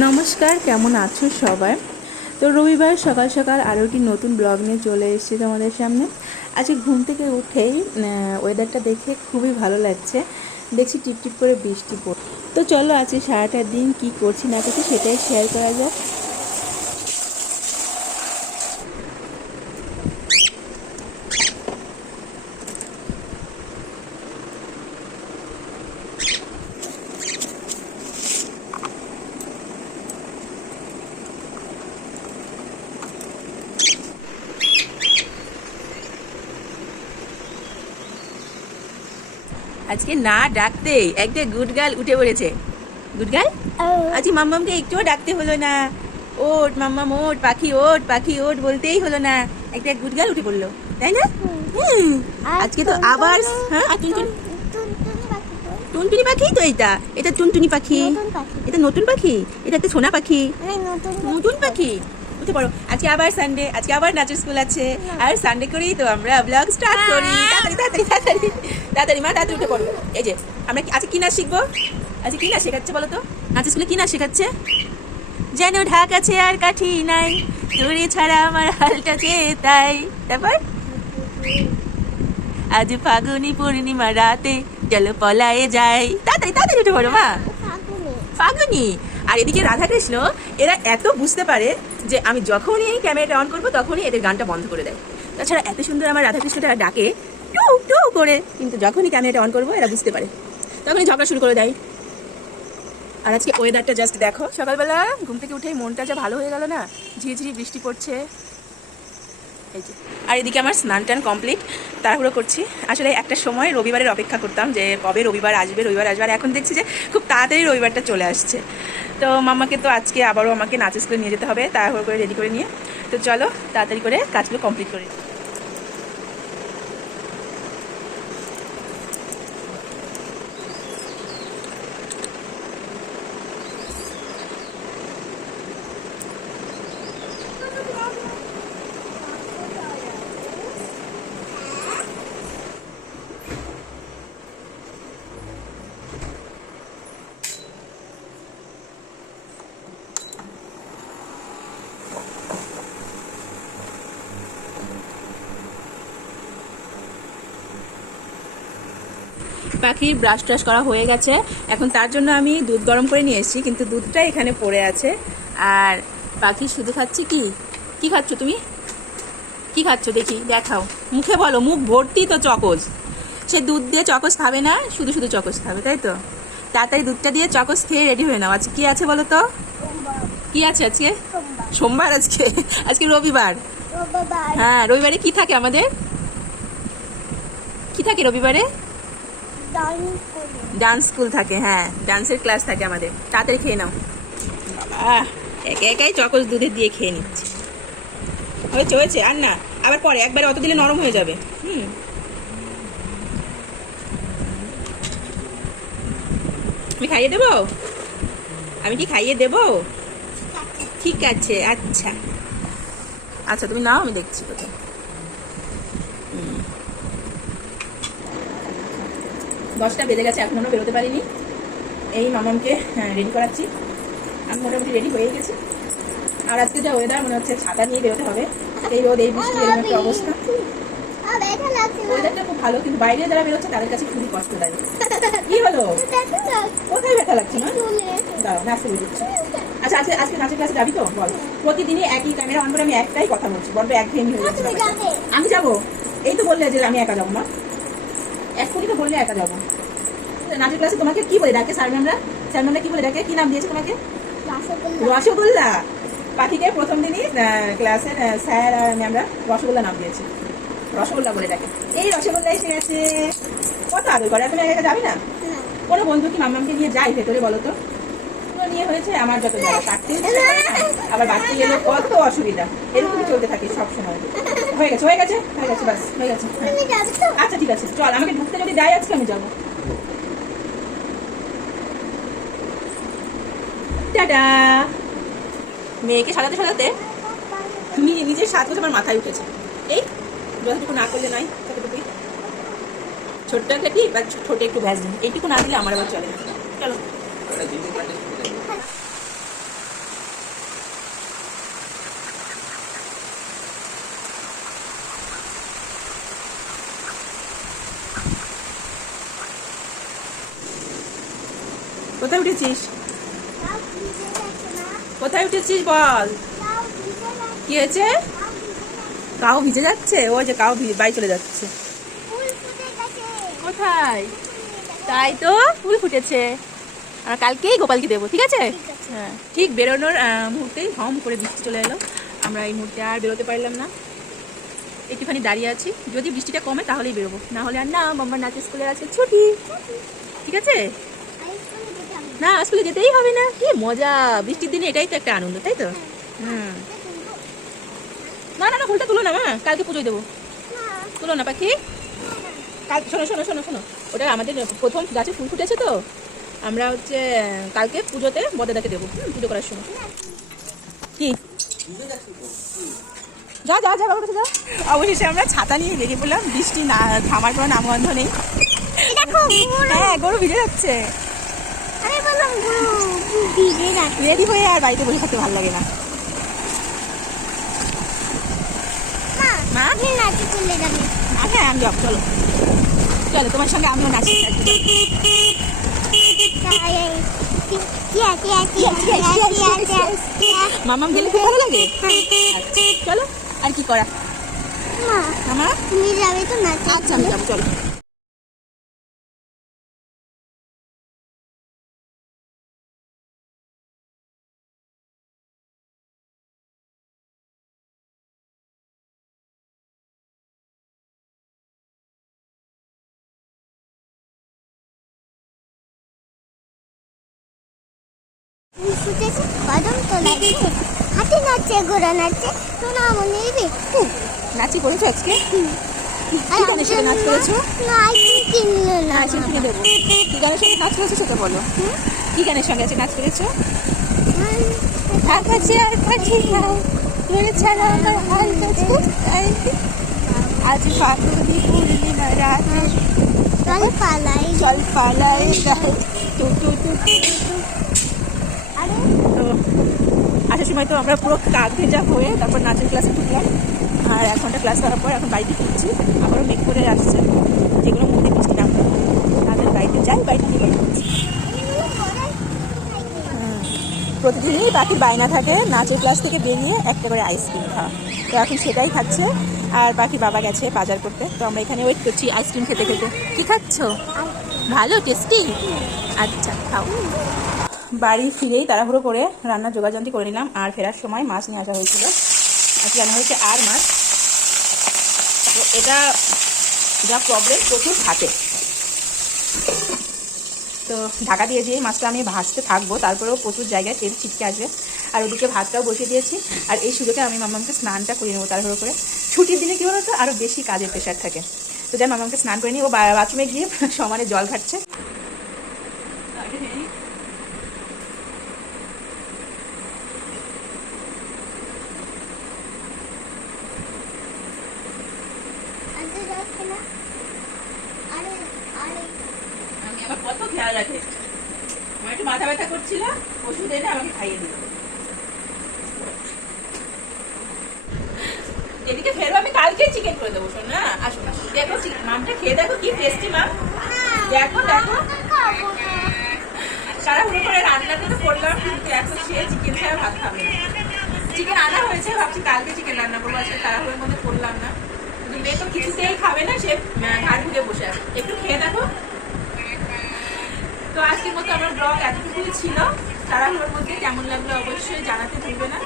নমস্কার, কেমন আছো সবাই? তো রবিবার সকাল সকাল আরও একটি নতুন ব্লগ নিয়ে চলে এসেছি তোমাদের সামনে। আজকে ঘুম থেকে উঠেই ওয়েদারটা দেখে খুবই ভালো লাগছে। দেখছি টিপটিপ করে বৃষ্টি পড়ে তো চলো আজকে সারাটা দিন কি করছি না করছি সেটাই শেয়ার করা যাক। আজকে না ডাকতেই একটা গুড গার্ল উঠে পড়েছে। গুড গার্ল আজকে মাম্মামকে একটুও ডাকতে হলো না। ওট মাম্মাম ওট পাখি ওট পাখি ওট বলতেই হলো না। একটা গুড গার্ল উঠে পড়ল তাই না? আজকে তো আবার হ্যাঁ? আর টুনটুনি টুনটুনি পাখি তো? এটা? এটা টুনটুনি পাখি। নতুন পাখি। এটা নতুন পাখি? এটা একটা সোনা পাখি। নতুন পাখি? উঠে পড়ো আজকে আবার সানডে আজকে আবার নাচের স্কুল আছে। আর সানডে করেই তো আমরা ব্লগ স্টার্ট করি। তাড়াতাড়ি তাড়াতাড়ি তাড়াতাড়ি। তাড়াতাড়ি মা তাড়াতাড়ি উঠে পড়ো। এই যে আমরা আজকে কি নাচ শিখব? আজকে কি নাচ শেখাচ্ছে বলো তো? নাচের স্কুলে কি নাচ শেখাচ্ছে? যেন ঢাক আছে আর কাঠি নাই তোরে ছাড়া আমার হালটা চেয়ে তাই। তারপর? আজ ফাগুনি পূর্ণিমা রাতে চলো পলায়ে যাই তাড়াতাড়ি তাড়াতাড়ি উঠে পড়ো মা। ফাগুনি? আর এদিকে রাধাকৃষ্ণ, এরা এত বুঝতে পারে যে আমি যখনই এই ক্যামেরাটা অন করব, তখনই এদের গানটা বন্ধ করে দেয়। তাছাড়া এত সুন্দর আমার রাধাকৃষ্ণ তারা ডাকে, টু টু করে। কিন্তু যখনই ক্যামেরাটা অন করব, এরা বুঝতে পারে। তখনই ঝগড়া শুরু করে দেয়। আর আজকে ওয়েদারটা জাস্ট দেখো। সকালবেলা ঘুম থেকে উঠেই মনটা যা ভালো হয়ে গেল না, ঝিরিঝিরি বৃষ্টি পড়ছে। এই যে। আর এদিকে আমার স্নান টান কমপ্লিট তাড়াহুড়ো করছি। আসলে একটা সময় রবিবারের অপেক্ষা করতাম যে কবে রবিবার আসবে রবিবার আসবে, আর এখন দেখছি যে খুব তাড়াতাড়ি রবিবারটা চলে আসছে। তো মামাকে তো আজকে আবারও আমাকে নাচের স্কুলে নিয়ে যেতে হবে, তাড়াহুড়ো করে রেডি করে নিয়ে। তো চলো, তাড়াতাড়ি করে কাজগুলো কমপ্লিট করে পাখির ব্রাশ ট্রাশ করা হয়ে গেছে। এখন তার জন্য আমি দুধ গরম করে নিয়ে এসেছি কিন্তু দুধটা এখানে পড়ে আছে। আর পাখি শুধু খাচ্ছে কি? কি খাচ্ছ তুমি? কি খাচ্ছ দেখি দেখাও। মুখে বলো মুখ ভর্তি তো চকোজ। সে দুধ দিয়ে চকোজ খাবে না শুধু শুধু চকোজ খাবে তাই তো? তাড়াতাড়ি দুধটা দিয়ে চকোজ খেয়ে রেডি হয়ে নাও। আজকে কি আছে বলো তো? কি আছে আজকে? সোমবার আজকে। আজকে রবিবার। হ্যাঁ রবিবারে কি থাকে আমাদের? কি থাকে রবিবারে? ডান্স স্কুল থাকে হ্যাঁ ডান্সের ক্লাস থাকে আমাদের। তাড়াতাড়ি খেয়ে নাও। একে একাই চকস দুধে দিয়ে খেয়ে নিচ্ছে। হয়েছে হয়েছে আর না আবার পরে একবারে অত দিলে নরম হয়ে যাবে। হুম। আমি খাইয়ে দেবো? আমি কি খাইয়ে দেবো? ঠিক আছে আচ্ছা। আচ্ছা তুমি নাও আমি দেখছি কোথায়। দশটা বেজে গেছে এখনও বেরোতে পারিনি। এই মামামকে রেডি করাচ্ছি। আমি মোটামুটি রেডি হয়ে গেছি। আর আজকে যা ওয়েদার মনে হচ্ছে ছাতা নিয়ে বেরোতে হবে। এই রোদ, এই বৃষ্টি, এরকম একটা অবস্থা। ওয়েদারটা খুব ভালো, কিন্তু বাইরে যারা বেরোচ্ছে, তাদের কাছে খুবই কষ্ট লাগে কি হলো? কোথায় ব্যথা লাগছে না নাচতে আচ্ছা আজকে আজকে নাচের ক্লাসে যাবি তো? বল। প্রতিদিনই একই ক্যামেরা অন করে আমি একটাই কথা বলছি। বড্ড একঘেয়েমি হয়ে যাচ্ছে। আমি যাব? এই তো বললে যে আমি একা যাব, মা। এক্ষুনি তো বললে একা যাব। নাচের ক্লাসে তোমাকে কি বলে ডাকে স্যার ম্যামরা স্যার ম্যামরা কি বলে ডাকে? কি নাম দিয়েছে তোমাকে? রসগোল্লা। পাখিকে প্রথম দিনই ক্লাসের স্যার ম্যামরা রসগোল্লা নাম দিয়েছে। রসগোল্লা বলে ডাকে। এই রসগোল্লা এসে গেছে। কত আদর করে? তুমি একা যাবি না? কোনো বন্ধু কি মামামকে নিয়ে যাই ভেতরে বলো তো? নিয়ে হয়েছে আমার যত জ্বালা কাটতে না, আবার বাড়তে গেলে কত অসুবিধা। এরকমই চলতে থাকে সব সময়। হয়ে গেছে হয়ে গেছে? হয়ে গেছে বাস হয়ে গেছে। আচ্ছা ঠিক আছে চল আমাকে ঢুকতে যদি দেয় আজকে আমি যাব। টাটা। মেয়েকে সাজাতে সাজাতে তুমি নিজের সাজ কথা আমার মাথায় উঠেছে। এই যতটুকু না করলে নয় ততটুকুই। ছোট্ট একটা টিপ আর ছোট একটু ভ্যাসলিন এইটুকু না দিলে আমার আবার চলে না। কোথায় উঠেছিস? কোথায় উঠেছিস বল? কি হয়েছে? কাউ ভিজে যাচ্ছে? ও যে কাউ বাই চলে যাচ্ছে। কোথায়? তাই তো ফুল ফুটেছে। আর কালকেই গোপালকে দেবো ঠিক আছে? হ্যাঁ ঠিক বেরোনোর মুহূর্তেই হম করে বৃষ্টি চলে এলো। আমরা এই মুহূর্তে আর বেরোতে পারলাম না। একটুখানি দাঁড়িয়ে আছি। যদি বৃষ্টিটা কমে তাহলেই বেরোবো। না হলে আর না মাম্মার নাচ স্কুলের আছে ছুটি। ঠিক আছে? না স্কুলে যেতেই হবে না। কি মজা! বৃষ্টির দিনে এটাই তো একটা আনন্দ তাই তো? হুম। না না না ফুলটা তুলো না মা। কালকে পুজোয় দেবো। তুলো না পাখি। কাল শোনো শোনো শোনো শোনো। ওটা আমাদের প্রথম গাছে ফুল ফুটেছে তো? আমরা হচ্ছে কালকে পুজোতে বদাদাকে দেবো পুজো করার সময়। কি? যা যা যা বাবার কাছে যা। অবশেষে আমরা ছাতা নিয়ে বেরিয়ে পড়লাম বৃষ্টি না থামার কোনো নামগন্ধ নেই। হ্যাঁ গরু ভিজে যাচ্ছে। বললাম রেডি হয়ে আর বাড়িতে বসে থাকতে ভালো লাগে না। মা চলে যাবে। হ্যাঁ আমি যাব চলো। চলো তোমার সঙ্গে আমিও নাচি মামাম গেলে খুব ভালো লাগে? আচ্ছা, চলো আর কি করা? মা আমার তুমি যাবে তো না? আচ্ছা আমি যাব চলো। ফুটেছে কদম তোলাচ্ছে হাতে নাচছে ঘোড়া নাচছে সোনা মনে নেবে নাচি করেছ আজকে আর কি গানের সাথে নাচ করেছ? না কিনলো না আচ্ছা কিনে দেবো কি গানের সঙ্গে নাচ করেছ সেটা বলো কি গানের সঙ্গে আছে নাচ করেছ আকাশে আর কাছে যাও তোর ছাড়া আমার হাল কাছে আজ ফাগুনি পূর্ণিমা রাতে চল পালাই চল পালাই টু টু টু টু টু টু। আরে তো আসার সময় তো আমরা পুরো কাক ভেজা হয়ে তারপর নাচের ক্লাসে ঢুকলাম। আর এক ঘণ্টা ক্লাস করার পর এখন বাড়িতে ফিরছি। আবারও মেঘ করে আসছে। যেগুলো মধ্যে বৃষ্টি নামবে তাদের বাড়িতে যাই, বাড়িতে গিয়ে ফিরছি। প্রতিদিনই বাকি বায়না থাকে। নাচের ক্লাস থেকে বেরিয়ে একটা করে আইসক্রিম খাওয়া। তো এখন সেটাই খাচ্ছে। আর বাকি বাবা গেছে বাজার করতে। তো আমরা এখানে ওয়েট করছি আইসক্রিম খেতে খেতে। কি খাচ্ছ? ভালো টেস্টি আচ্ছা খাও। বাড়ি ফিরেই তাড়াহুড়ো করে রান্নার যোগাযন্ত্রী করে নিলাম আর ফেরার সময় মাছ নিয়ে আসা হয়েছিল। আজকে রান্না হয়েছে আর মাছ। তো এটা যা প্রবলেম প্রচুর থাকে তো ঢাকা দিয়ে দিয়ে মাছটা আমি ভাজতে থাকব, তারপরেও প্রচুর জায়গায় তেল ছিটকে আসবে আর ওদিকে ভাতটাও বসিয়ে দিয়েছি। আর এই সুযোগে আমি মামাকে স্নানটা করে নেব তাড়াহুড়ো করে। ছুটির দিনে কী বলতো? আরও বেশি কাজের প্রেশার থাকে। তো যাই মামাকে স্নান করে নিই ও বাথরুমে গিয়ে সমানে জল ঘাটছে আরে যাচ্ছে না আরে আরে আমি আমার কত খেয়াল রাখে আমার একটু মাথা ব্যথা করছিল, ওষুধ এনে আমাকে খাইয়ে দিল। এদিকে ফেরবো, আমি কালকেই চিকেন করে দেবো, শোন না। আসুন আসুন। দেখো মামটা খেয়ে দেখো কি টেস্টি মাম। দেখো দেখো। না তাড়াহুড়ো করে রান্নাটা তো করলাম, কিন্তু এখন সে চিকেন ছাড়া ভাত খাবে চিকেন আনা হয়েছে, ভাবছি কালকে চিকেন রান্না করব, আজকে তাড়াহুড়োর মধ্যে করলাম না। কিন্তু মেয়ে তো কিছুতেই খাবে না, সে ঘাড় ঘুরে বসে আছে। একটু খেয়ে দেখো। তো আজকের মতো আমার ব্লগ এতটুকুই ছিল। তাড়াহুড়োর মধ্যে কেমন লাগল অবশ্যই জানাতে ভুলবে না।